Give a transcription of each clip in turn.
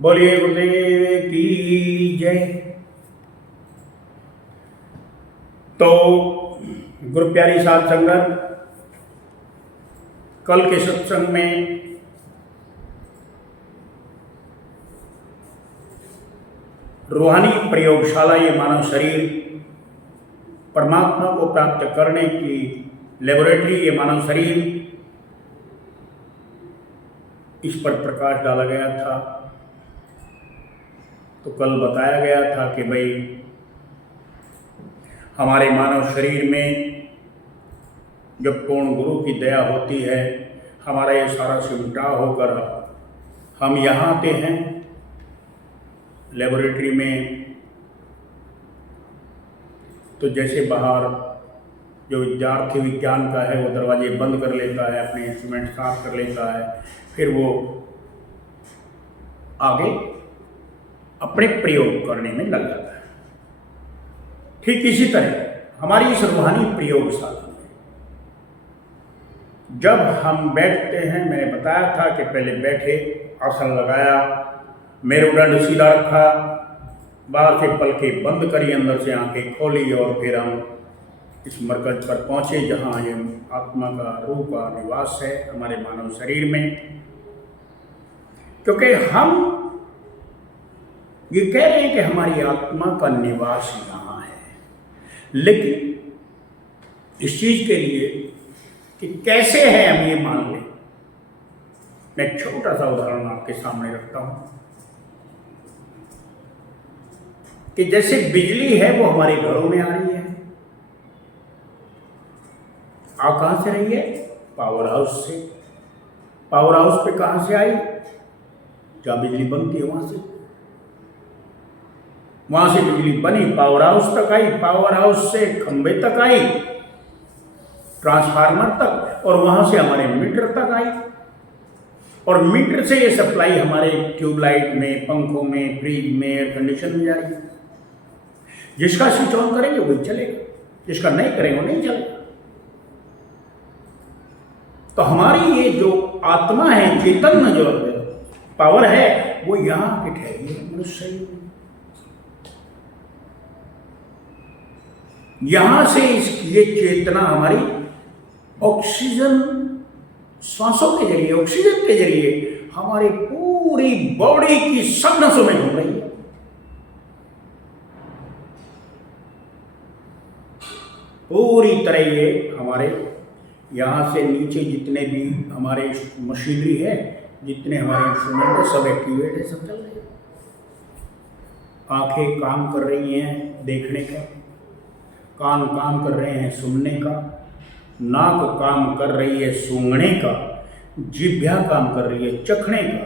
बोलिए गुरुदेव की जय। तो गुरु प्यारी साध संगत, कल के सत्संग में रूहानी प्रयोगशाला ये मानव शरीर परमात्मा को प्राप्त करने की लेबोरेटरी ये मानव शरीर, इस पर प्रकाश डाला गया था। तो कल बताया गया था कि भाई हमारे मानव शरीर में जब पूर्ण गुरु की दया होती है, हमारा ये सारा सिमटाव होकर हम यहाँ आते हैं लेबोरेटरी में। तो जैसे बाहर जो विद्यार्थी विज्ञान का है वो दरवाजे बंद कर लेता है, अपने इंस्ट्रूमेंट साफ कर लेता है, फिर वो आगे अपने प्रयोग करने में लग जाता है। ठीक इसी तरह हमारी इस रूहानी प्रयोगशाला में जब हम बैठते हैं, मैंने बताया था कि पहले बैठे, आसन लगाया, मेरुदंड सीधा रखा, बाहर से पलकें बंद करी, अंदर से आंखें खोली और फिर हम इस मरकज पर पहुंचे जहां ये आत्मा का रूह का निवास है हमारे मानव शरीर में। क्योंकि हम ये कह रहे हैं कि हमारी आत्मा का निवास यहाँ है, लेकिन इस चीज के लिए कि कैसे है हम ये मान लें, मैं एक छोटा सा उदाहरण आपके सामने रखता हूं कि जैसे बिजली है वो हमारे घरों में आ रही है। आ कहां से रही है? पावर हाउस से। पावर हाउस पे कहां से आई? जहां बिजली बनती है वहां से बिजली बनी, पावर हाउस तक आई, पावर हाउस से खंबे तक आई, ट्रांसफार्मर तक, और वहां से हमारे मीटर तक आई, और मीटर से ये सप्लाई हमारे ट्यूबलाइट में, पंखों में, फ्रिज में, एयर कंडीशन में जा रही है। जिसका स्विच ऑन करेंगे वही चलेगा, जिसका नहीं करेंगे वो नहीं चलेगा। तो हमारी ये जो आत्मा है, चेतन जो पावर है, वो यहाँ पे ठहरी है मनुष्य शरीर में। यहां से ये चेतना हमारी ऑक्सीजन, सांसों के जरिए, ऑक्सीजन के जरिए हमारी पूरी बॉडी की सब नसों में घूम रही है। पूरी तरह ये हमारे यहाँ से नीचे जितने भी हमारे मशीनरी है, जितने हमारे इंस्ट्रूमेंट है, सब एक्टिवेट है, सब चल रहे हैं। आंखें काम कर रही हैं देखने का, कान काम कर रहे हैं सुनने का, नाक काम कर रही है सूंघने का, जिह्वा काम कर रही है चखने का,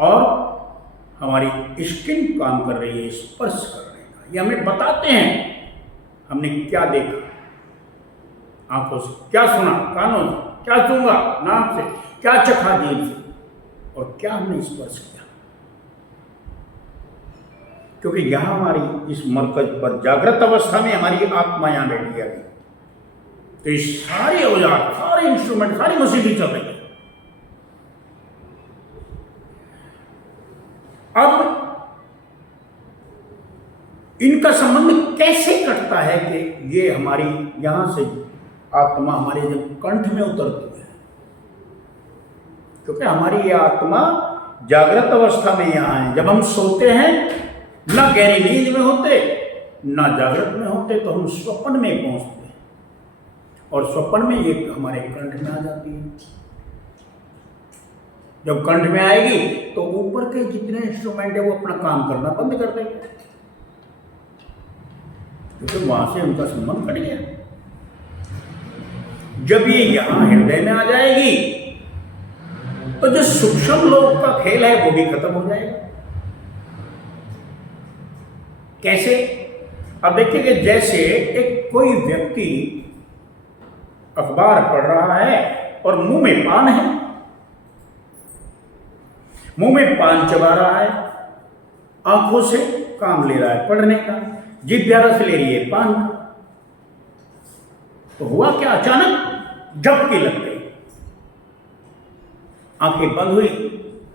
और हमारी स्किन काम कर रही है स्पर्श करने का। ये हमें बताते हैं हमने क्या देखा आंखों से, क्या सुना कानों से, क्या सूंघा नाक से, क्या चखा जीभ से, और क्या हमने स्पर्श किया। क्योंकि यहां हमारी इस मरकज पर जागृत अवस्था में हमारी आत्मा यहां बैठी है। तो ये सारे औजार, सारे इंस्ट्रूमेंट, सारी मशीनरी चल रही है। अब इनका संबंध कैसे कटता है कि ये हमारी यहां से आत्मा हमारे जब कंठ में उतरती है, क्योंकि हमारी ये आत्मा जागृत अवस्था में यहां है। जब हम सोते हैं, ना गहरी नींद में होते, ना जागृत में होते, तो हम स्वप्न में पहुंचते हैं, और स्वप्न में ये हमारे कंठ में आ जाती है। जब कंठ में आएगी तो ऊपर के जितने इंस्ट्रूमेंट है वो अपना काम करना बंद कर देंगे, क्योंकि वहां से उनका संबंध कट गया। जब ये यहां हृदय में आ जाएगी तो जो सूक्ष्म लोक का खेल है वो भी खत्म हो जाएगा। कैसे? अब देखिए कि जैसे एक कोई व्यक्ति अखबार पढ़ रहा है और मुंह में पान है, मुंह में पान चबा रहा है, आंखों से काम ले रहा है पढ़ने का, जिह्वा रस ले रही है पान का। तो हुआ क्या? अचानक झपकी लग गई, आंखें बंद हुई,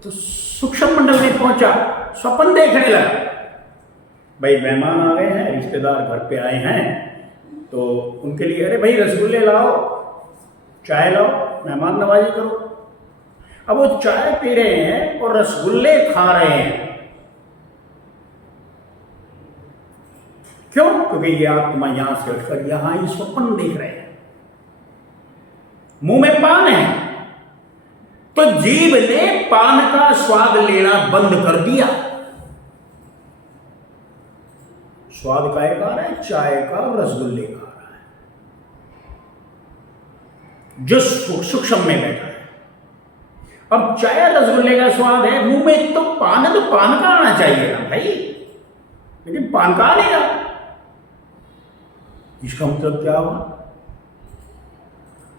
तो सूक्ष्म मंडल में पहुंचा, स्वप्न देखने लगा। भाई मेहमान आ गए हैं, रिश्तेदार घर पे आए हैं, तो उनके लिए अरे भाई रसगुल्ले लाओ, चाय लाओ, मेहमान नवाजी करो। अब वो चाय पी रहे हैं और रसगुल्ले खा रहे हैं। क्यों? क्योंकि ये आत्मा यहां से उठकर यहां ही स्वप्न देख रहे हैं। मुंह में पान है तो जीभ ने पान का स्वाद लेना बंद कर दिया। स्वाद का एक आ रहा है, चाय का, रसगुल्ले का आ रहा है, जो सूक्ष्म में बैठा है। अब चाय रसगुल्ले का स्वाद है, मुंह में तो पान है, तो पान का आना चाहिए ना भाई, लेकिन पान का आ नहीं रहा। इसका मतलब क्या हुआ?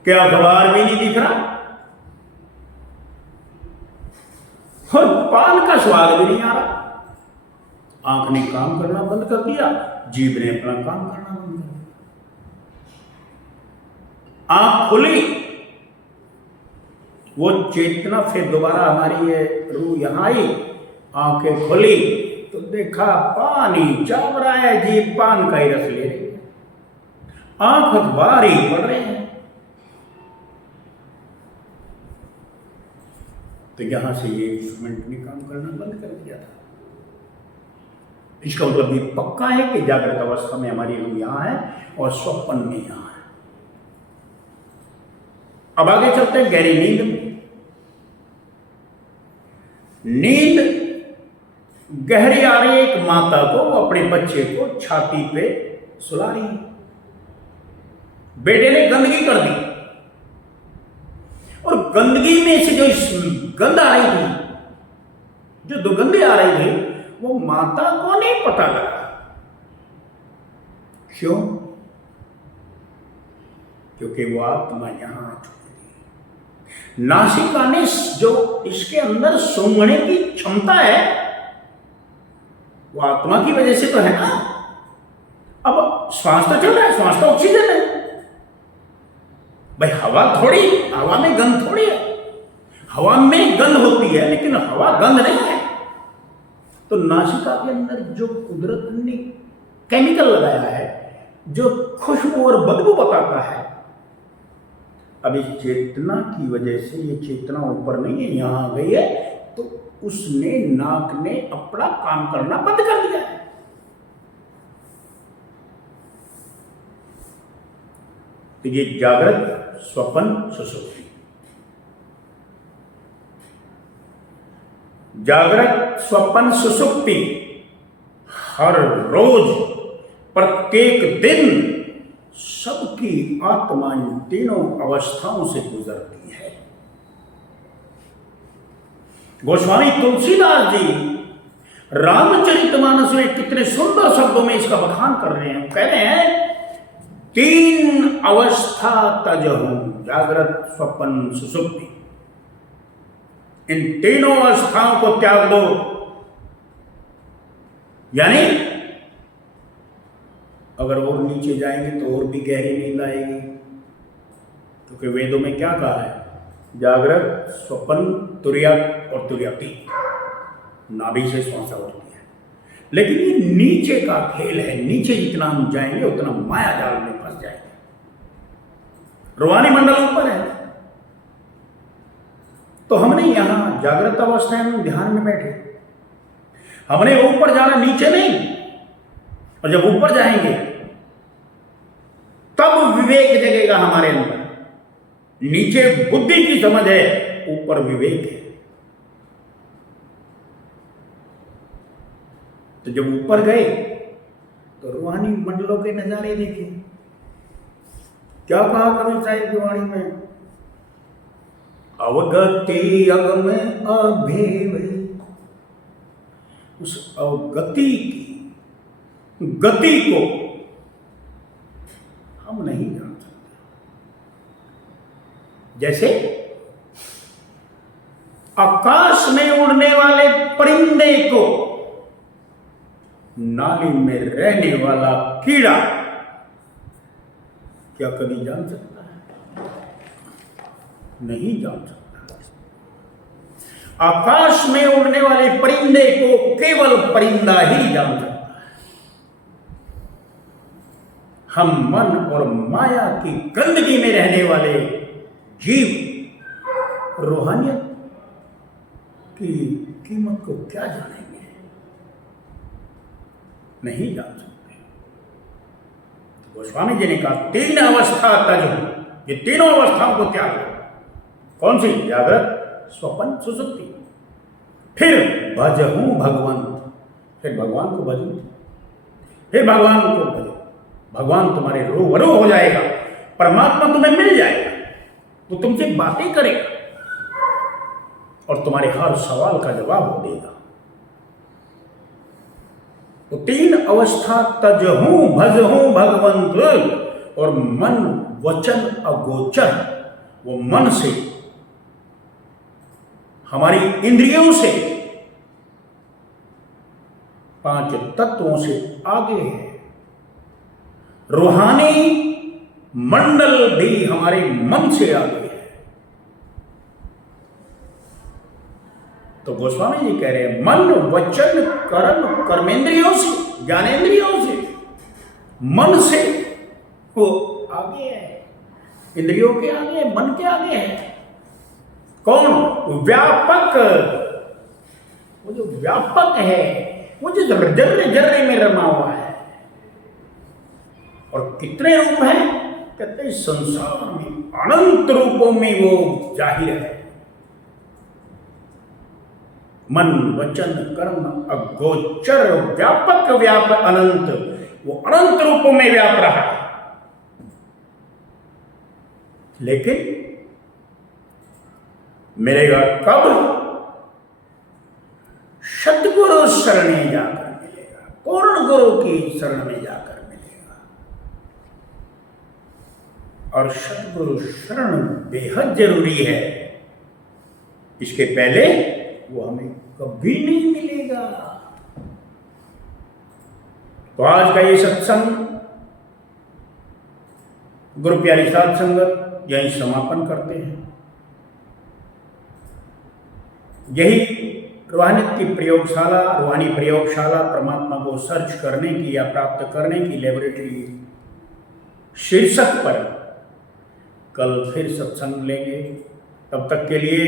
क्या अखबार भी नहीं दिख रहा और पान का स्वाद भी नहीं आ रहा। आंख ने काम करना बंद कर दिया, जीभ ने अपना काम करना बंद कर दिया। आंख खुली, वो चेतना फिर दोबारा हमारी ये रूह यहां आई, आंखें खुली तो देखा पानी चल रहा है, जीभ पान का ही रस ले रही है, आंख अखबार ही पढ़ रहे हैं। तो यहां से ये इंस्ट्रूमेंट ने काम करना बंद कर दिया था। इसका मतलब ये पक्का है कि जागृत अवस्था में हमारी रूह यहां है और स्वप्न में यहां है। अब आगे चलते हैं गहरी नींद में। नींद गहरी आ रही है। एक माता को अपने बच्चे को छाती पे सुला रही है। बेटे ने गंदगी कर दी और गंदगी में से जो गंध आ रही थी, जो दुर्गंधें आ रही थी, वो माता को नहीं पता लगा। क्यों? क्योंकि वो आत्मा यहां आ चुकी थी। नासिका ने जो इसके अंदर सूंघने की क्षमता है, वो आत्मा की वजह से तो है ना। अब श्वास तो चल रहा है, श्वास तो ऑक्सीजन है भाई, हवा थोड़ी, हवा में गंध थोड़ी है। हवा में गंध होती है लेकिन हवा गंध नहीं है। तो नासिका के अंदर जो कुदरत ने केमिकल लगाया है, जो खुशबू और बदबू बताता है, अब इस चेतना की वजह से ये चेतना ऊपर नहीं है, यहां आ गई है, तो उसने, नाक ने अपना काम करना बंद कर दिया है। तो ये जागृत, स्वप्न, सुषुप्ति। जागृत, स्वप्न, सुषुप्ति हर रोज, प्रत्येक दिन सबकी आत्मा इन तीनों अवस्थाओं से गुजरती है। गोस्वामी तुलसीदास जी रामचरितमानस में कितने सुंदर शब्दों में इसका बखान कर रहे हैं। कह रहे हैं, तीन अवस्था तजहूं, जागृत, स्वप्न, सुषुप्ति। इन तीनों अवस्थाओं को त्याग दो। यानी अगर और नीचे जाएंगे तो और भी गहरी नींद आएगी, क्योंकि वेदों में क्या कहा है? जागृत, स्वप्न, तुर्यक और तुर्यति, नाभि से श्वास उठती है। लेकिन ये नीचे का खेल है, नीचे जितना हम जाएंगे उतना माया जाल में फंस जाएंगे। रोहानी मंडल ऊपर है, तो हमने यहां जागृत अवस्था में ध्यान में बैठे, हमने ऊपर जाना, नीचे नहीं। और जब ऊपर जाएंगे तब विवेक जगेगा हमारे अंदर। नीचे बुद्धि की समझ है, ऊपर विवेक है। तो जब ऊपर गए तो रूहानी मंडलों के नजारे देखे। क्या कहा कबीर साहिब की वाणी में? अवगति अगम अभेव। उस अवगति की गति को हम नहीं जान सकते। जैसे आकाश में उड़ने वाले परिंदे को नाली में रहने वाला कीड़ा क्या कभी जान सकता है? नहीं जान सकता। आकाश में उड़ने वाले परिंदे को केवल परिंदा ही जान सकता है। हम मन और माया की गंदगी में रहने वाले जीव रूहानियत की कीमत को क्या जानेंगे? नहीं जान सकते। गोस्वामी जी ने कहा 3 अवस्था तज, ये तीनों अवस्थाओं को त्याग लो। कौन सी? जागृत, स्वप्न, सुषुप्ति। फिर भजहूं भगवंत, फिर भगवान को भजो, फिर भगवान को भजो। भगवान तुम्हारे रूबरू हो जाएगा, परमात्मा तुम्हें मिल जाएगा, वो तुमसे बातें करेगा और तुम्हारे हर सवाल का जवाब देगा। तो 3 अवस्था तजहूं भजहूं भगवंत, और मन वचन अगोचर, वो मन से, हमारी इंद्रियों से, 5 तत्वों से आगे है। रूहानी मंडल भी हमारे मन से आगे है। तो गोस्वामी जी कह रहे हैं मन वचन कर्म, कर्मेंद्रियों से, ज्ञानेंद्रियों से, मन से वो आगे है। इंद्रियों के आगे, मन के आगे है। कौन? व्यापक। वो जो व्यापक है, वो जो जर्रे जर्रे में रमा हुआ है। और कितने रूप हैं? कहते हैं संसार में अनंत रूपों में वो जाहिर है। मन वचन कर्म अगोचर, व्यापक व्यापक अनंत, वो अनंत रूपों में व्याप रहा है। लेकिन मिलेगा कब? सतगुरु शरणे जाकर मिलेगा, पूर्ण गुरु की शरण में जाकर मिलेगा। और सतगुरु शरण बेहद जरूरी है। इसके पहले वो हमें कभी नहीं मिलेगा। तो आज का ये सत्संग, गुरु प्यारी साध संगत, यही समापन करते हैं। यही रूहानियत की प्रयोगशाला, रूहानी प्रयोगशाला, परमात्मा को सर्च करने की या प्राप्त करने की लेबोरेटरी शीर्षक पर कल फिर सत्संग लेंगे। तब तक के लिए